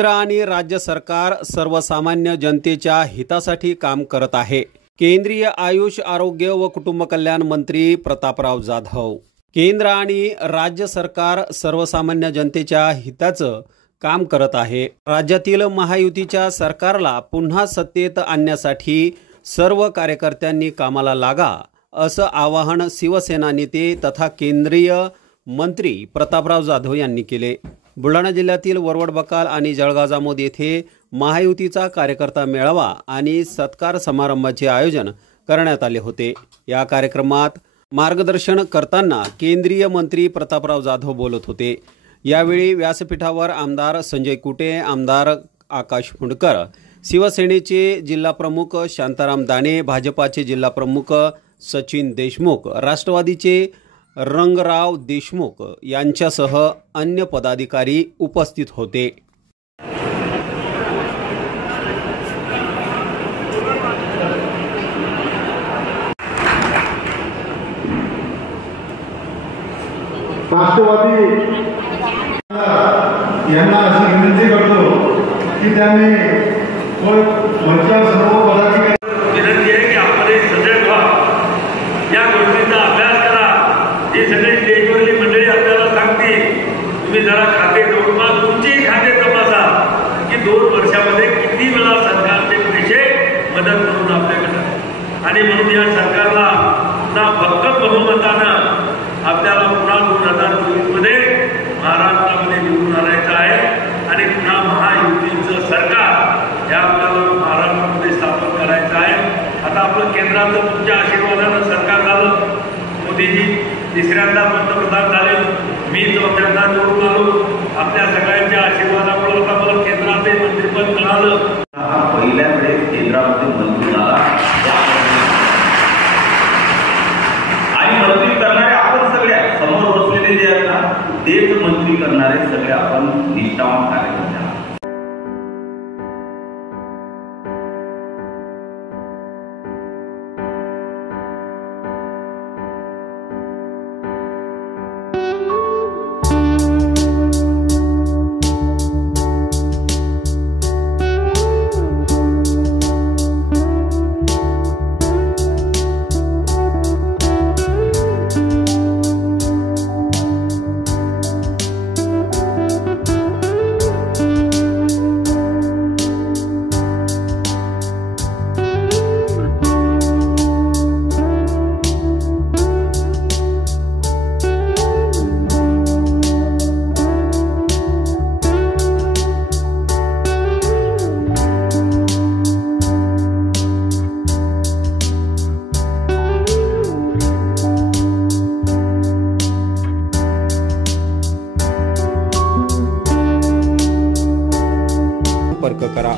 केंद्र आणि राज्य सरकार सर्वसामान्य जनतेच्या हितासाठी काम करत आहे. केंद्रीय आयुष आरोग्य व कुटुंब कल्याण मंत्री प्रतापराव जाधव. केंद्र आणि राज्य सरकार सर्वसामान्य जनतेच्या हिताचं काम करत आहे. राज्यातील महायुतीच्या सरकारला पुन्हा सत्तेत आणण्यासाठी सर्व कार्यकर्त्यांनी कामाला लागा, असं आवाहन शिवसेना नेते तथा केंद्रीय मंत्री प्रतापराव जाधव यांनी केले. बुलढाणा जिल्ह्यातील वरवड बकाल आणि जळगाव जामोद येथे महायुतीचा कार्यकर्ता मेळावा आणि सत्कार समारंभाचे आयोजन करण्यात आले होते. या कार्यक्रमात मार्गदर्शन करताना केंद्रीय मंत्री प्रतापराव जाधव बोलत होते. यावेळी व्यासपीठावर आमदार संजय कुटे, आमदार आकाश फुंडकर, शिवसेनेचे जिल्हाप्रमुख शांताराम दाने, भाजपाचे जिल्हाप्रमुख सचिन देशमुख, राष्ट्रवादीचे रंगराव देशमुख यांच्यासह अन्य पदाधिकारी उपस्थित होते. राष्ट्रवादी यांना अशी विनंती करतो की त्यांनी वरच्या सर्व पदाधिकारी विनंती आहे की आपण सजग व्हा, या गोष्टींचा अभ्यास करा. ही सगळी स्टेजवरली मंडळी आपल्याला सांगते, तुम्ही जरा खाते जोडमा, तुमचीही खाते तपासा की 2 वर्षामध्ये किती वेळा सरकारचे पैसे मदत करून आपल्याकडे, आणि म्हणून या सरकारला पुन्हा भक्कम बहुमतानं आपल्याला पुन्हा 2024 मध्ये महाराष्ट्रामध्ये निवडून आणायचं आहे आणि पुन्हा महायुतीचं सरकार हे आपल्याला महाराष्ट्रामध्ये स्थापन करायचं आहे. आता आपलं केंद्राचं तुमच्या आशीर्वादानं सरकार झालं. मोदीजी तिसऱ्यांदा पंतप्रधान झाले, मी 4थ्यांदा निवडून आलो. आपल्या सगळ्यांच्या आशीर्वादामुळे आता मला केंद्राचे मंत्रिपद मिळालं. हा पहिल्या वेळेस केंद्रामध्ये मंत्री झाला आणि मंत्री करणारे आपण सगळे समोर बसलेले जे आहेत ना, तेच मंत्री करणारे सगळे आपण निष्ठावान कार्यकर्ते. संपर्क करा.